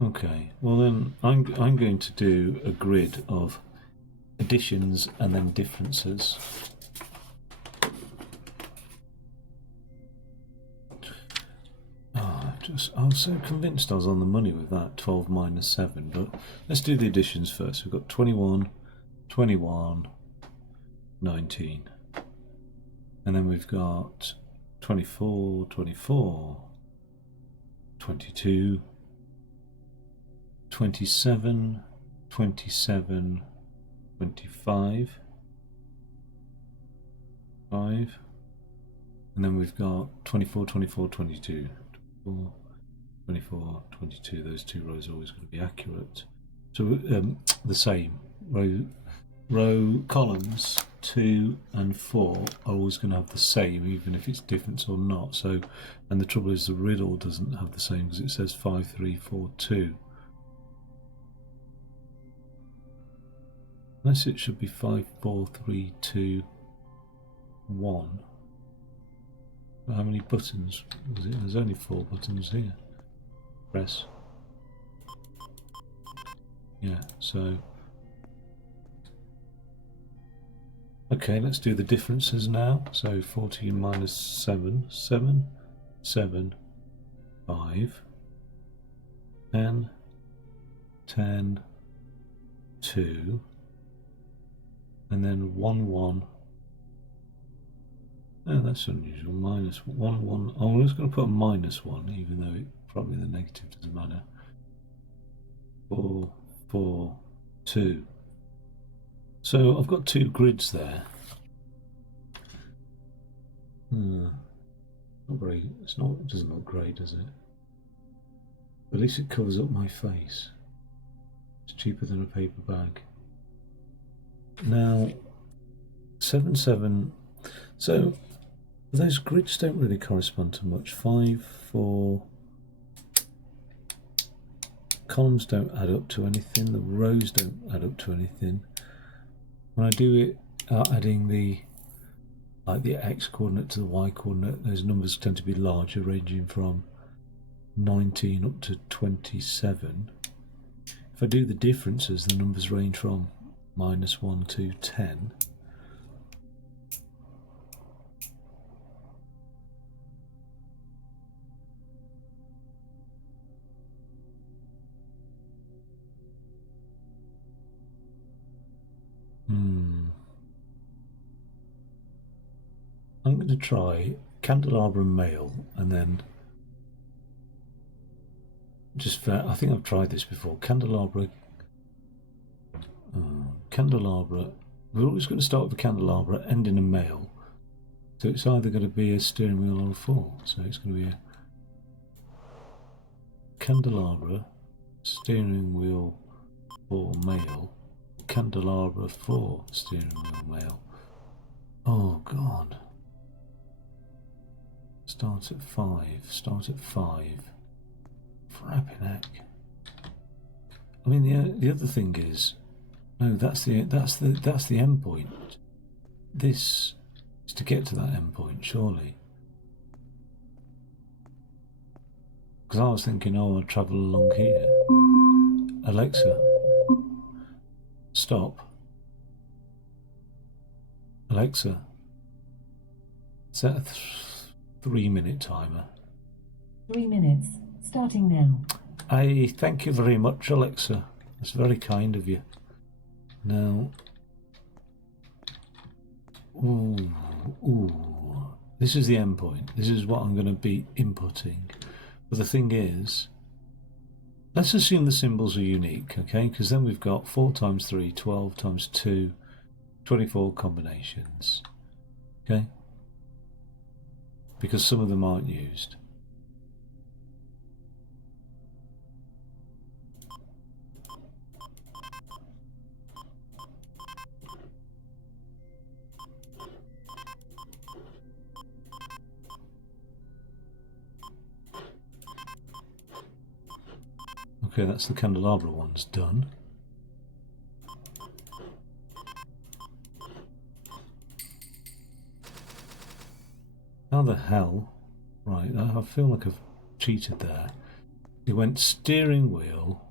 Okay, well then I'm going to do a grid of additions and then differences. Oh, I was so convinced I was on the money with that 12 minus 7, but let's do the additions first. We've got 21, 21, 19, and then we've got 24, 24, 22, 27, 27, 25, 5, and then we've got 24, 24, 22, 24, 24, 22. Those two rows are always going to be accurate. So the same row columns 2 and 4 are always going to have the same, even if it's different or not. So, and the trouble is the riddle doesn't have the same because it says 5, 3, 4, 2. Unless it should be 5, 4, 3, 2, 1. But how many buttons was it? There's only 4 buttons here. Press. Yeah, so. Okay, let's do the differences now. So 14 minus 7, 7, 7, 5, 10, 10, 2. And then 1, 1. Oh, that's unusual. Minus 1, 1. Oh, I'm just going to put a minus 1, even though probably the negative doesn't matter. 4, 4, 2. So I've got 2 grids there. Not very. It's not. It doesn't look great, does it? At least it covers up my face. It's cheaper than a paper bag. Now, 7, 7. So those grids don't really correspond to much. 5, 4. Columns don't add up to anything. The rows don't add up to anything. When I do it, adding the x coordinate to the y coordinate, those numbers tend to be larger, ranging from 19 up to 27. If I do the differences, the numbers range from -1 to 10. I'm going to try candelabra male, and then just for, I think I've tried this before. Candelabra. We're always going to start with a candelabra, end in a male. So it's either going to be a steering wheel or a 4. So it's going to be a candelabra, steering wheel 4 male, candelabra 4 steering wheel male. Oh God. Start at 5. Start at 5. Frapping heck. I mean, the other thing is, no, that's the end point. This is to get to that end point, surely. Because I was thinking, oh, I'll travel along here, Alexa, stop. Alexa, set a 3-minute timer. 3 minutes, starting now. Thank you very much, Alexa. That's very kind of you. Now, this is the endpoint. This is what I'm going to be inputting. But the thing is, let's assume the symbols are unique, okay? Because then we've got 4 times 3, 12 times 2, 24 combinations, okay? Because some of them aren't used. Okay, that's the candelabra one's done. How the hell? Right, I feel like I've cheated there. It went steering wheel,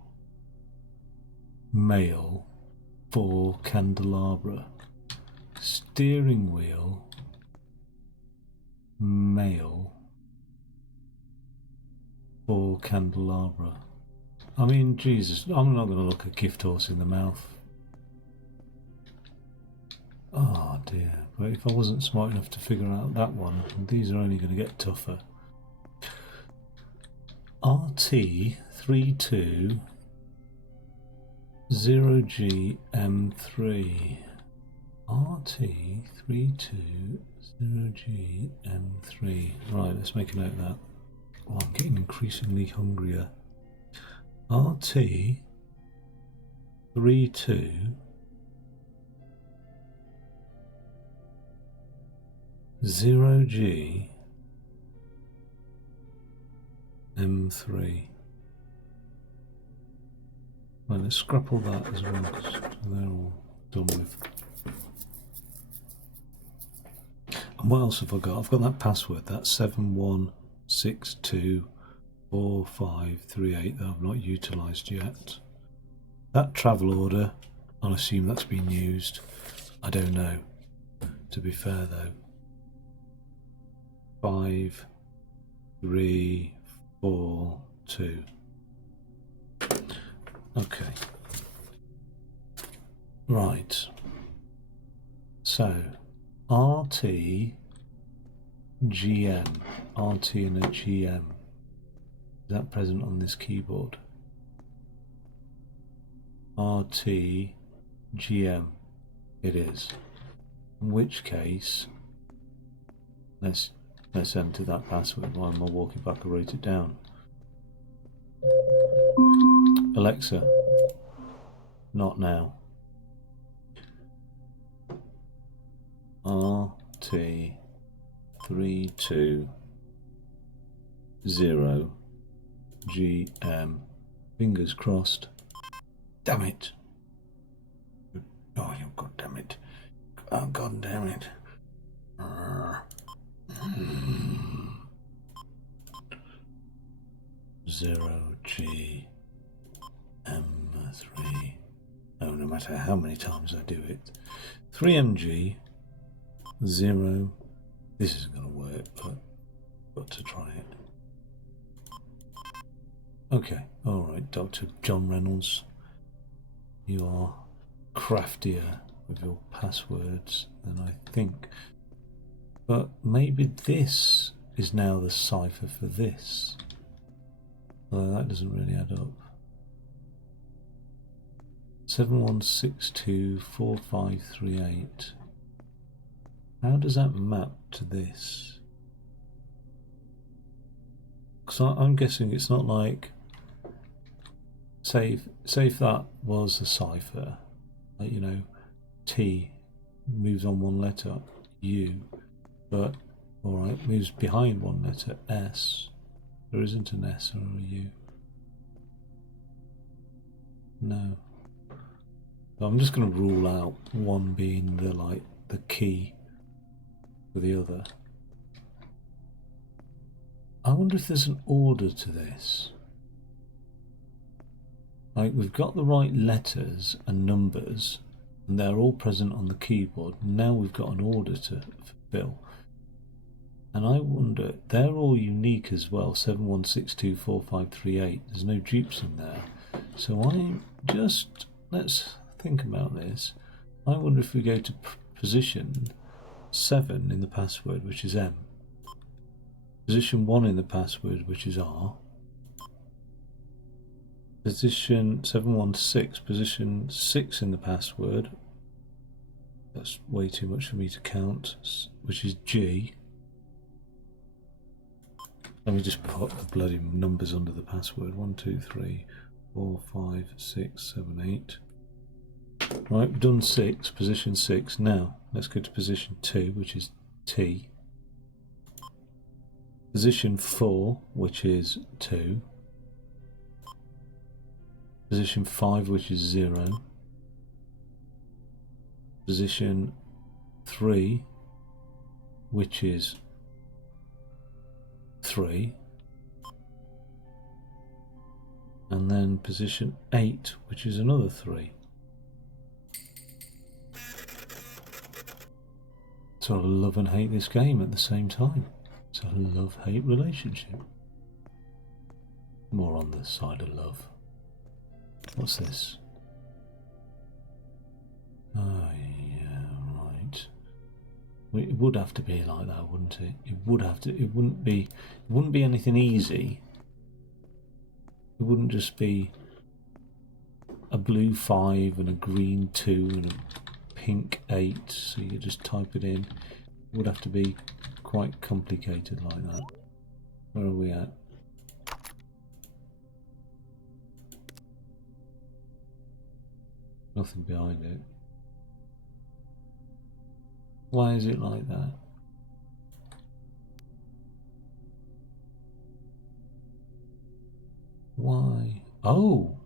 male, for candelabra. Steering wheel, male, for candelabra. I mean, Jesus, I'm not going to look a gift horse in the mouth. Oh dear, but if I wasn't smart enough to figure out that one, these are only going to get tougher. RT320GM3. RT320GM3. Right, let's make a note of that. Oh, I'm getting increasingly hungrier. RT32 0G M3. Well, let's scrap all that as well because they're all done with. And what else have I got? I've got that password, that 71624538 that I've not utilised yet. That travel order, I'll assume that's been used. I don't know. To be fair though. 5, 3, 4, 2. Okay. Right. So, RT, GM. RT and a GM. Is that present on this keyboard? RT, GM. It is. In which case, let's enter that password. While I'm walking back, I wrote it down. Alexa, not now. RT320GM. Fingers crossed. Damn it. Oh, you god damn it. Oh, god damn it. 0G M3. Oh, no matter how many times I do it. 3MG 0. This isn't going to work, but got to try it. Okay, alright, Dr. John Reynolds. You are craftier with your passwords than I think. But maybe this is now the cipher for this. Although that doesn't really add up. 71624538. How does that map to this? Because I'm guessing it's not like, say if that was a cipher, like, you know, T moves on one letter, U, but alright, moves behind one letter, S. There isn't an S or a U. No. So I'm just going to rule out one being the key for the other. I wonder if there's an order to this. Like, we've got the right letters and numbers, and they're all present on the keyboard. Now we've got an order to fulfill. And I wonder, they're all unique as well, 71624538. There's no dupes in there. So let's think about this. I wonder if we go to position 7 in the password, which is M. Position 1 in the password, which is R. Position 716, position 6 in the password. That's way too much for me to count, which is G. Let me just put the bloody numbers under the password. 1, 2, 3, 4, 5, 6, 7, 8. Right, we've done 6, position 6. Now, let's go to position 2, which is T. Position 4, which is 2. Position 5, which is 0. Position 3, which is 3. And then position 8, which is another 3. So I love and hate this game at the same time. It's a love-hate relationship. More on the side of love. What's this? Oh yeah, right. Well, it would have to be like that, wouldn't it? It would have to. It wouldn't be anything easy. It wouldn't just be a blue 5 and a green 2 and a pink 8. So you just type it in. It would have to be quite complicated like that. Where are we at? Nothing behind it. Why is it like that? Why? Oh!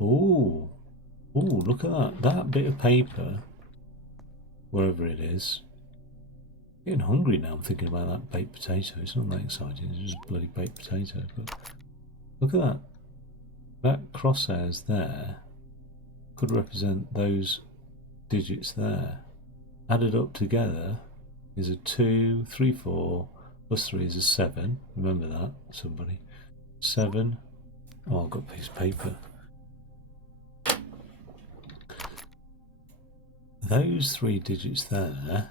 Oh! Oh, look at that. That bit of paper, wherever it is. I'm getting hungry now. I'm thinking about that baked potato. It's not that exciting. It's just bloody baked potato. But look at that. That crosshairs there could represent those digits there. Added up together is a 2, 3, 4, plus 3 is a 7. Remember that, somebody. 7. Oh, I've got a piece of paper. Those 3 digits there.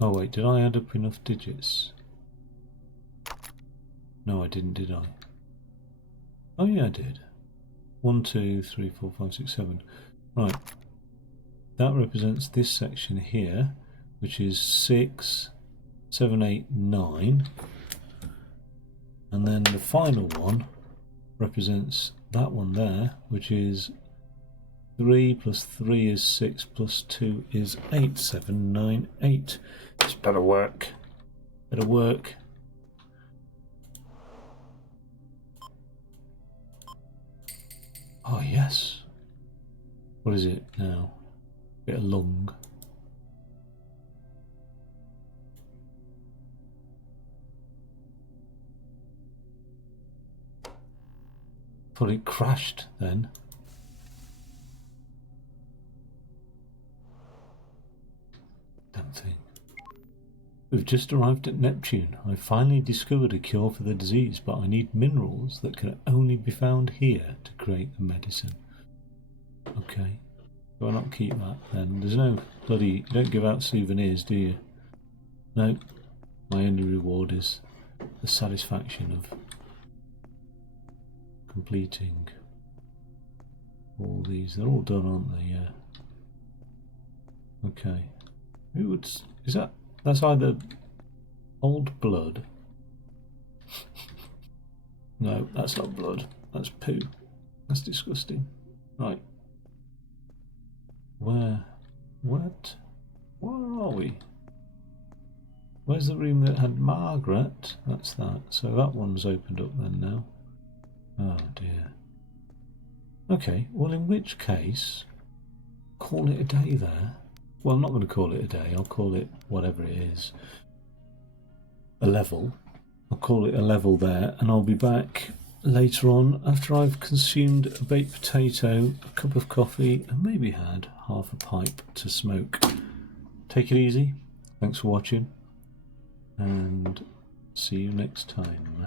Oh wait, did I add up enough digits? No, I didn't, did I? Oh yeah, I did. 1, 2, 3, 4, 5, 6, 7. Right. That represents this section here, which is 6, 7, 8, 9. And then the final one represents that one there, which is 3 plus 3 is 6 plus 2 is 8, 7, 9, 8. This better work. Better work. Oh yes. What is it now? Bit of lung. Thought it crashed then. Damn thing. We've just arrived at Neptune. I finally discovered a cure for the disease, but I need minerals that can only be found here to create the medicine. Okay. Do I not keep that then? There's no bloody... You don't give out souvenirs, do you? No. My only reward is the satisfaction of completing all these. They're all done, aren't they? Yeah. Okay. Who would... Is that... That's either old blood. No, that's not blood. That's poo. That's disgusting. Right. Where? What? Where are we? Where's the room that had Margaret? That's that. So that one's opened up then now. Oh dear. Okay, well in which case, call it a day there. Well, I'm not going to call it a day. I'll call it whatever it is. A level. I'll call it a level there, and I'll be back later on after I've consumed a baked potato, a cup of coffee, and maybe had half a pipe to smoke. Take it easy. Thanks for watching, and see you next time.